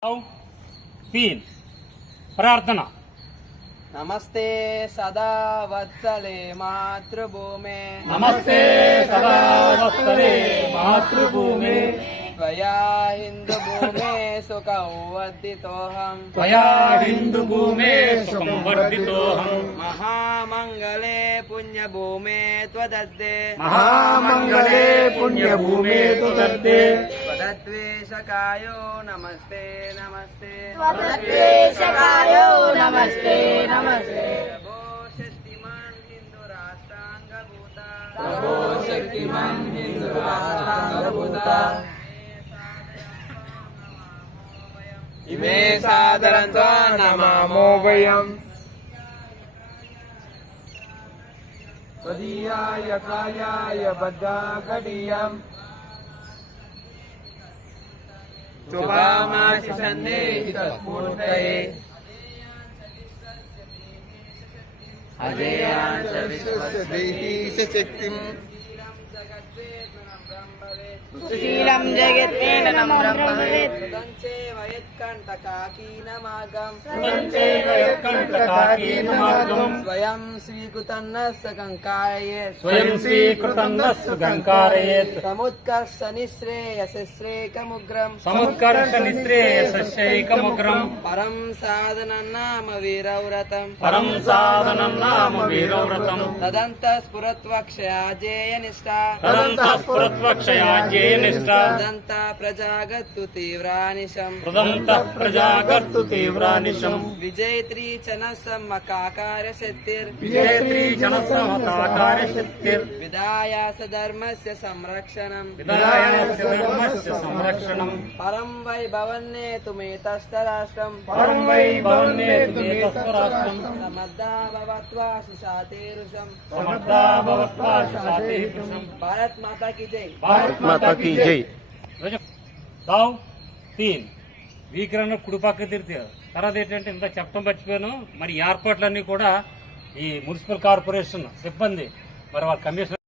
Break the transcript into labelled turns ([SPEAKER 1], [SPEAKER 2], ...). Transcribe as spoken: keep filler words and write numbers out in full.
[SPEAKER 1] तीन प्रार्थना।
[SPEAKER 2] नमस्ते सदा वत्सले मातृभूमे,
[SPEAKER 1] नमस्ते सदा वत्सले मातृभूमे,
[SPEAKER 2] त्वया हिन्दुभूमे सुखं वर्धितोऽहम्,
[SPEAKER 1] त्वया हिन्दुभूमे सुखं वर्धितोऽहम्,
[SPEAKER 2] महामङ्गले पुण्यभूमे त्वदत्ते,
[SPEAKER 1] महामङ्गले पुण्यभूमे त्वदत्ते,
[SPEAKER 2] त्वदद्वेषकायो नमस्ते नमस्ते,
[SPEAKER 3] त्वदद्वेषकायो नमस्ते नमस्ते।
[SPEAKER 2] प्रभो शक्तिमान् हिन्दुराष्ट्राङ्गभूता,
[SPEAKER 3] प्रभो शक्तिमान् हिन्दुराष्ट्राङ्गभूता,
[SPEAKER 2] इमे सादरन्त्वा नमामो वयम्। त्वदीयाय कायाय बद्धाकटीयम्, शुभामाशिषन्ते तत्पूर्तये, अजेयान् च विश्वस्य देहि शक्तिम्,
[SPEAKER 3] सुशीलं जगत्तेन नम्रं भवेत्,
[SPEAKER 2] सुदञ्चैव यत्कण्टकाकीनमार्गम्,
[SPEAKER 1] सुदञ्चैव यत्कण्टकाकीनमार्गम्,
[SPEAKER 2] स्वयं स्वीकृतन्न सकङ्कायेत्,
[SPEAKER 1] स्वयं स्वीकृतन्न सुगङ्कारयेत्,
[SPEAKER 2] समुत्कर्षनिःश्रेयसश्रेकमुग्रम्,
[SPEAKER 1] समुत्कर्षनिःश्रेयसस्यैकमुग्रम्,
[SPEAKER 2] परं साधनं नाम वीरव्रतम्,
[SPEAKER 1] परं साधनं नाम वीरव्रतम्,
[SPEAKER 2] तदन्तः स्फुरत्वक्षया जेयनिष्ठा,
[SPEAKER 1] तदन्तः स्फुरत्वक्षया जेयनिष्ठा,
[SPEAKER 2] तदन्तः प्रजागतु तीव्रानिशम्,
[SPEAKER 1] तदन्तः प्रजागर्तु तीव्रानिशम्,
[SPEAKER 2] विजयत्री च न सम्मकाकारशक्तिर्,
[SPEAKER 1] विजयत्री जनसमताकारशक्तिर्,
[SPEAKER 2] विधायास धर्मस्य संरक्षणम्,
[SPEAKER 1] विधायास्य धर्मस्य संरक्षणम्,
[SPEAKER 2] परं वै भवन्नेतुमेतष्टराष्ट्रम्,
[SPEAKER 1] परं वै भवन्नेतुमेतस्वराष्ट्रम्,
[SPEAKER 2] समद्धा भवत्वा शिशातेरुषम्,
[SPEAKER 1] समर्था भवत्वा शातिः पुरुषम्।
[SPEAKER 2] भारत माता की जय।
[SPEAKER 1] భారత్ మాతా కీ జై. దావ్ తీన్ వీకరణ కుడిపక్క తిరితే తర్వాత ఏంటంటే ఇంత చెప్పడం మర్చిపోయాను. మరి ఈ ఏర్పాట్లన్నీ కూడా ఈ మున్సిపల్ కార్పొరేషన్ సిబ్బంది మరి వాళ్ళ కమిషనర్